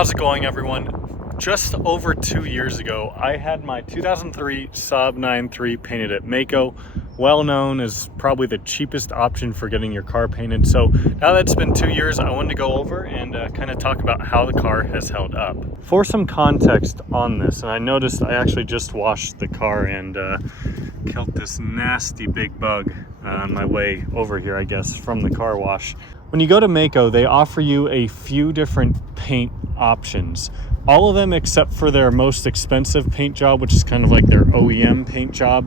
How's it going, everyone? Just over 2 years ago, I had my 2003 Saab 9.3 painted at Maaco, well known as probably the cheapest option for getting your car painted. So now that it's been 2 years, I wanted to go over and kind of talk about how the car has held up. For some context on this, and I noticed I actually just washed the car and killed this nasty big bug on my way over here, I guess, from the car wash. When you go to Maaco, they offer you a few different paint options. All of them except for their most expensive paint job, which is kind of like their OEM paint job,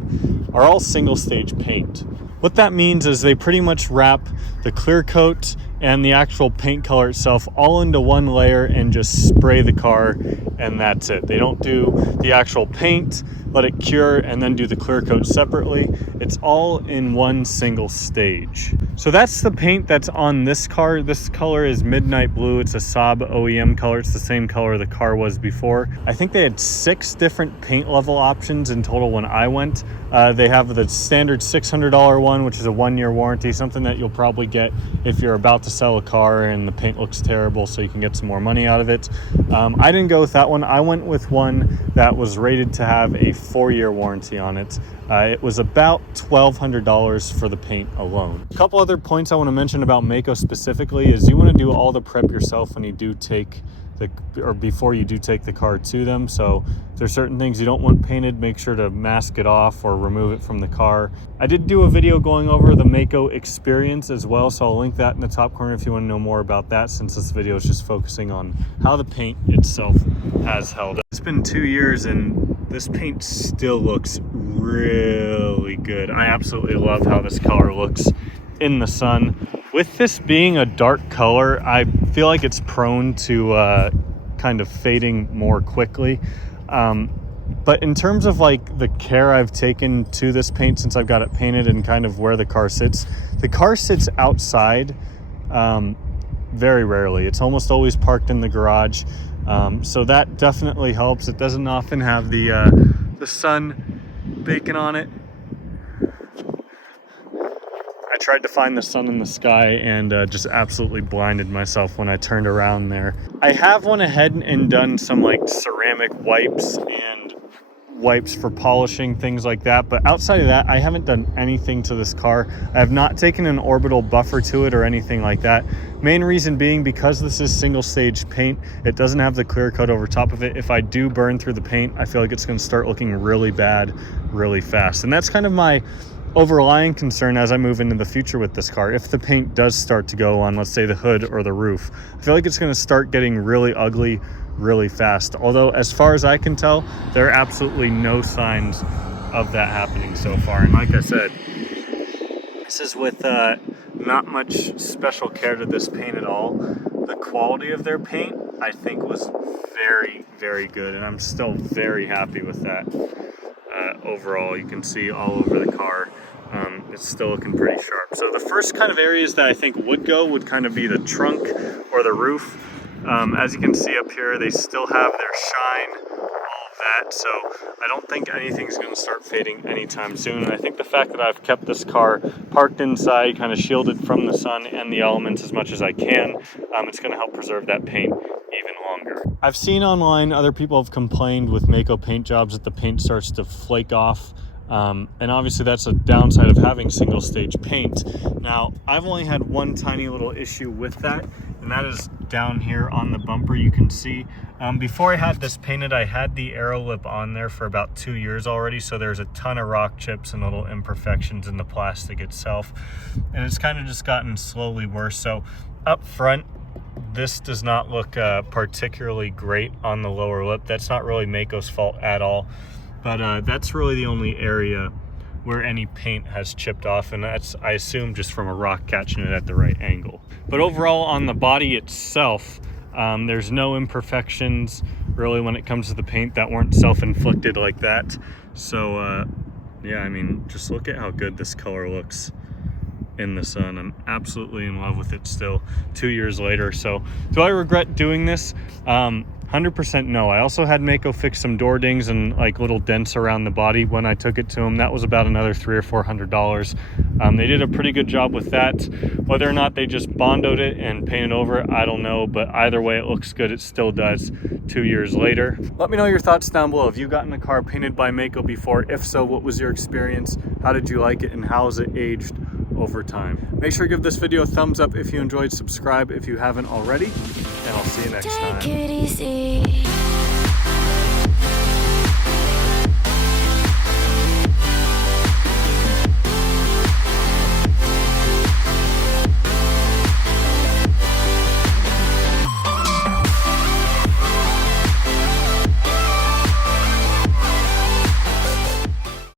are all single stage paint. What that means is they pretty much wrap the clear coat and the actual paint color itself all into one layer and just spray the car, and that's it. They don't do the actual paint, let it cure, and then do the clear coat separately. It's all in one single stage. So that's the paint that's on this car. This color is Midnight Blue. It's a Saab OEM color. It's the same color the car was before. I think they had 6 different paint level options in total when I went. They have the standard $600 one, which is a 1-year warranty, something that you'll probably get if you're about to sell a car and the paint looks terrible so you can get some more money out of it. I didn't go with that one. I went with one that was rated to have a 4-year warranty on it. It was about $1,200 for the paint alone. A couple other points I want to mention about Maaco specifically is you want to do all the prep yourself when you do take before you do take the car to them. So if there's certain things you don't want painted, make sure to mask it off or remove it from the car. I did do a video going over the Maaco experience as well, so I'll link that in the top corner if you want to know more about that, since this video is just focusing on how the paint itself has held up. It's been 2 years and this paint still looks really good. I absolutely love how this color looks in the sun. With this being a dark color, I feel like it's prone to kind of fading more quickly. But in terms of like the care I've taken to this paint since I've got it painted and kind of where the car sits outside very rarely. It's almost always parked in the garage. So that definitely helps. It doesn't often have the sun baking on it. I tried to find the sun in the sky and just absolutely blinded myself when I turned around there. I have went ahead and done some like ceramic wipes and wipes for polishing, things like that, but outside of that I haven't done anything to this car. I have not taken an orbital buffer to it or anything like that. Main reason being because this is single stage paint, it doesn't have the clear coat over top of it. If I do burn through the paint, I feel like it's going to start looking really bad really fast, and that's kind of my overlying concern as I move into the future with this car. If the paint does start to go on, let's say the hood or the roof, I feel like it's going to start getting really ugly really fast. Although as far as I can tell, there are absolutely no signs of that happening so far. And like I said, this is with not much special care to this paint at all. The quality of their paint, I think, was very, very good, and I'm still very happy with that. Overall, you can see all over the car, it's still looking pretty sharp. So the first kind of areas that I think would kind of be the trunk or the roof. As you can see up here, they still have their shine, all of that, so I don't think anything's going to start fading anytime soon. And I think the fact that I've kept this car parked inside, kind of shielded from the sun and the elements as much as I can, it's going to help preserve that paint even longer. I've seen online other people have complained with Maaco paint jobs that the paint starts to flake off. And obviously that's a downside of having single stage paint. Now, I've only had one tiny little issue with that, and that is down here on the bumper. You can see before I had this painted, I had the aero lip on there for about 2 years already, so there's a ton of rock chips and little imperfections in the plastic itself, and it's kind of just gotten slowly worse. So up front, this does not look particularly great on the lower lip. That's not really Maaco's fault at all, but that's really the only area where any paint has chipped off, and that's, I assume, just from a rock catching it at the right angle. But overall on the body itself, there's no imperfections really when it comes to the paint that weren't self-inflicted like that. So yeah, I mean, just look at how good this color looks in the sun. I'm absolutely in love with it still 2 years later. So do I regret doing this? 100% no. I also had Maaco fix some door dings and like little dents around the body when I took it to them. That was about another $300 or $400. They did a pretty good job with that. Whether or not they just bondoed it and painted over it, I don't know, but either way it looks good. It still does 2 years later. Let me know your thoughts down below. Have you gotten a car painted by Maaco before? If so, what was your experience? How did you like it, and how has it aged over time? Make sure to give this video a thumbs up if you enjoyed, subscribe if you haven't already, and I'll see you next time.